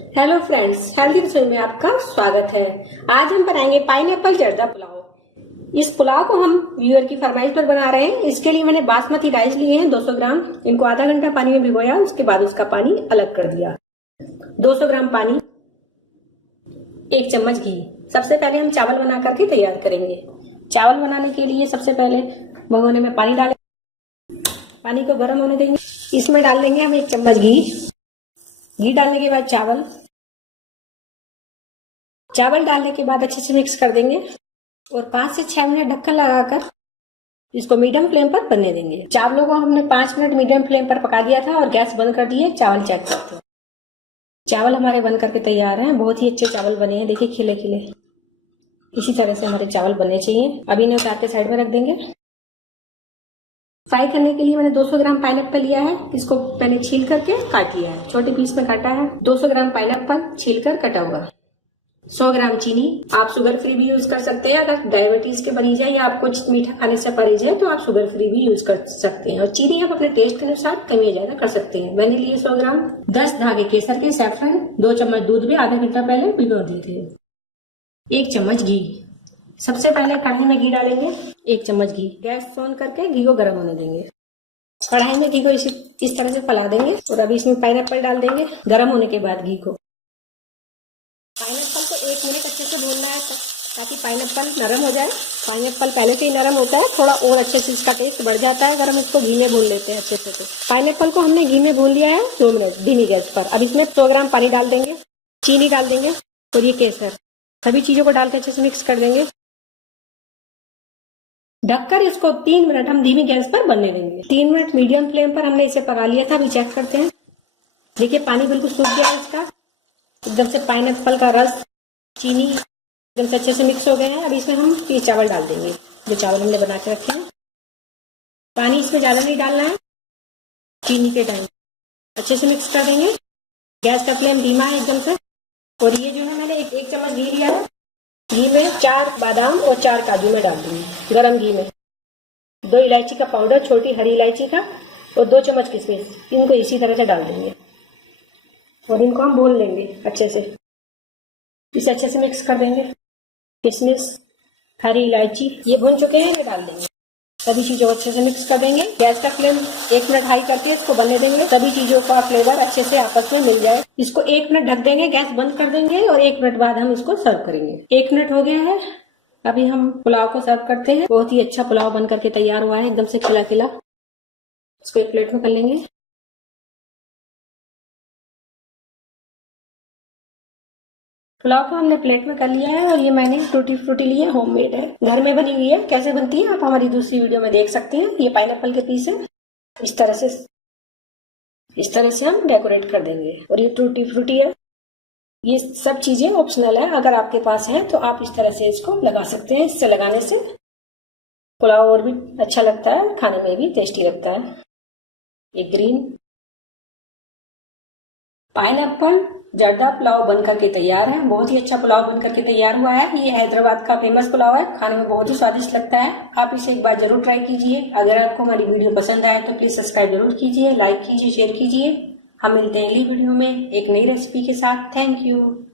Hello friends, healthy रसोई में आपका स्वागत है। आज हम बनाएंगे पाइनएप्पल जर्दा पुलाव। इस पुलाव को हम व्यूअर की फरमाइश पर बना रहे हैं। इसके लिए मैंने बासमती राइस लिए हैं 200 ग्राम। इनको आधा घंटा पानी में भिगोया, उसके बाद उसका पानी अलग कर दिया। 200 ग्राम पानी, 1 चम्मच घी। सबसे पहले हम चावल बना करके तैयार करेंगे। चावल बनाने के लिए सबसे पहले भगोने में पानी डालें, पानी को गर्म होने देंगे। इसमें डाल देंगे हम 1 चम्मच घी डालने के बाद चावल डालने के बाद अच्छे से मिक्स कर देंगे और 5 से 6 मिनट ढक्कन लगाकर इसको मीडियम फ्लेम पर बनने देंगे। चावलों को हमने 5 मिनट मीडियम फ्लेम पर पका दिया था और गैस बंद कर दिए। चावल चेक करते हैं। चावल हमारे बन करके तैयार हैं। बहुत ही अच्छे चावल बने हैं, देखिए खिले खिले। इसी तरह से हमारे चावल बनने चाहिए। अभी इन्हें उतार के साइड में रख देंगे। फ्राई करने के लिए मैंने 200 ग्राम पाइनएप्पल लिया है। इसको मैंने छील करके काट लिया है, छोटे पीस में काटा है। 200 ग्राम पाइनएप्पल छील कर कटा हुआ। 100 ग्राम चीनी। आप शुगर फ्री भी यूज कर सकते हैं। अगर डायबिटीज के मरीज है या आपको मीठा खाने से परहेज है तो आप शुगर फ्री भी यूज कर सकते हैं। और चीनी आप अपने टेस्ट के अनुसार कमी या ज्यादा कर सकते हैं। मैंने लिए 100 ग्राम। 10 धागे केसर के सैफरन। 2 चम्मच दूध में आधा घंटा पहले भिगो दिए थे। 1 चम्मच घी। सबसे पहले कढ़ाई में घी डालेंगे। 1 चम्मच घी। गैस ऑन करके घी को गर्म होने देंगे। कढ़ाई में घी को इस तरह से फैला देंगे और अभी इसमें पाइनएप्पल डाल देंगे। गर्म होने के बाद घी को पाइनएप्पल को 1 मिनट अच्छे से भूनना है ताकि पाइनएप्पल नरम हो जाए। पाइनएप्पल पहले से ही नरम होता है, थोड़ा और अच्छे से इसका टेस्ट बढ़ जाता है अगर हम इसको घी में भून लेते हैं अच्छे से। तो पाइनएप्पल को हमने घी में भून लिया है 2 मिनट धीमी गैस पर। अब इसमें 100 ग्राम पानी डाल देंगे, चीनी डाल देंगे और ये केसर। सभी चीजों को डाल के अच्छे से मिक्स कर देंगे। ढककर इसको 3 मिनट हम धीमी गैस पर बनने देंगे। 3 मिनट मीडियम फ्लेम पर हमने इसे पका लिया था। अभी चेक करते हैं। देखिए पानी बिल्कुल सूख गया है इसका। एकदम से पाइनएप्पल का रस, चीनी एकदम से अच्छे से मिक्स हो गए हैं। अब इसमें हम ये चावल डाल देंगे, जो चावल हमने बना के रखे हैं। पानी इसमें ज्यादा नहीं डालना है। चीनी के टाइम अच्छे से मिक्स कर देंगे। गैस का फ्लेम धीमा है एकदम से। और ये जो है मैंने 1 चम्मच घी लिया है। घी में 4 बादाम और 4 काजू में डाल दूंगी गरम घी में। 2 इलायची का पाउडर, छोटी हरी इलायची का, और 2 चम्मच किशमिश। इनको इसी तरह से डाल देंगे और इनको हम भून लेंगे अच्छे से। इसे अच्छे से मिक्स कर देंगे। किशमिश, हरी इलायची ये भून चुके हैं, ये डाल देंगे। सभी चीजों को अच्छे से मिक्स कर देंगे। गैस का फ्लेम 1 मिनट हाई करके इसको बनने देंगे। सभी चीजों का फ्लेवर अच्छे से आपस में मिल जाए। इसको 1 मिनट ढक देंगे, गैस बंद कर देंगे और 1 मिनट बाद हम इसको सर्व करेंगे। 1 मिनट हो गया है। अभी हम पुलाव को सर्व करते हैं। बहुत ही अच्छा पुलाव बन करके तैयार हुआ है, एकदम से खिला खिला। इसको एक प्लेट में कर लेंगे। पुलाव को हमने प्लेट में कर लिया है और ये मैंने टूटी फ्रूटी ली है, होममेड है, घर में बनी हुई है। कैसे बनती है आप हमारी दूसरी वीडियो में देख सकते हैं। ये पाइनएप्पल के पीस है। इस तरह से हम डेकोरेट कर देंगे। और ये टूटी फ्रूटी है। ये सब चीजें ऑप्शनल है, अगर आपके पास है तो आप इस तरह से इसको लगा सकते हैं। इससे लगाने से पुलाव और भी अच्छा लगता है, खाने में भी टेस्टी लगता है। ये ग्रीन पाइनएप्पल जर्दा पुलाव बनकर के तैयार है। बहुत ही अच्छा पुलाव बनकर के तैयार हुआ है। ये हैदराबाद का फेमस पुलाव है, खाने में बहुत ही स्वादिष्ट लगता है। आप इसे एक बार जरूर ट्राई कीजिए। अगर आपको हमारी वीडियो पसंद आए तो प्लीज सब्सक्राइब जरूर कीजिए, लाइक कीजिए, शेयर कीजिए। हम मिलते हैं अगली वीडियो में एक नई रेसिपी के साथ। Thank you.